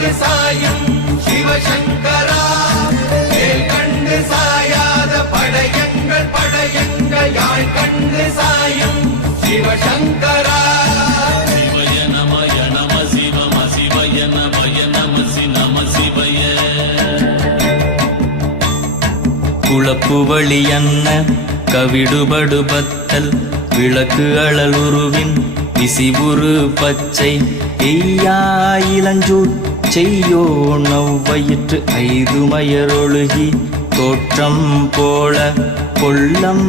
கண்டு சாயும் சிவசங்கரா. மேல் கண்டு சாயாத படையங்கள் படையங்கள் யாழ் கண்டு சாயும் சிவசங்கரா. சிவய நமய நம குளப்புவழி அன்ன கவிடுபடுபத்தல் விளக்கு அழல் உருவின் விசிபுரு பச்சை எய்யா இளஞ்சூர் செய்யோ நவ்வயிற்று ஐதுமயரொழுகி தோற்றம் போல கொள்ளம்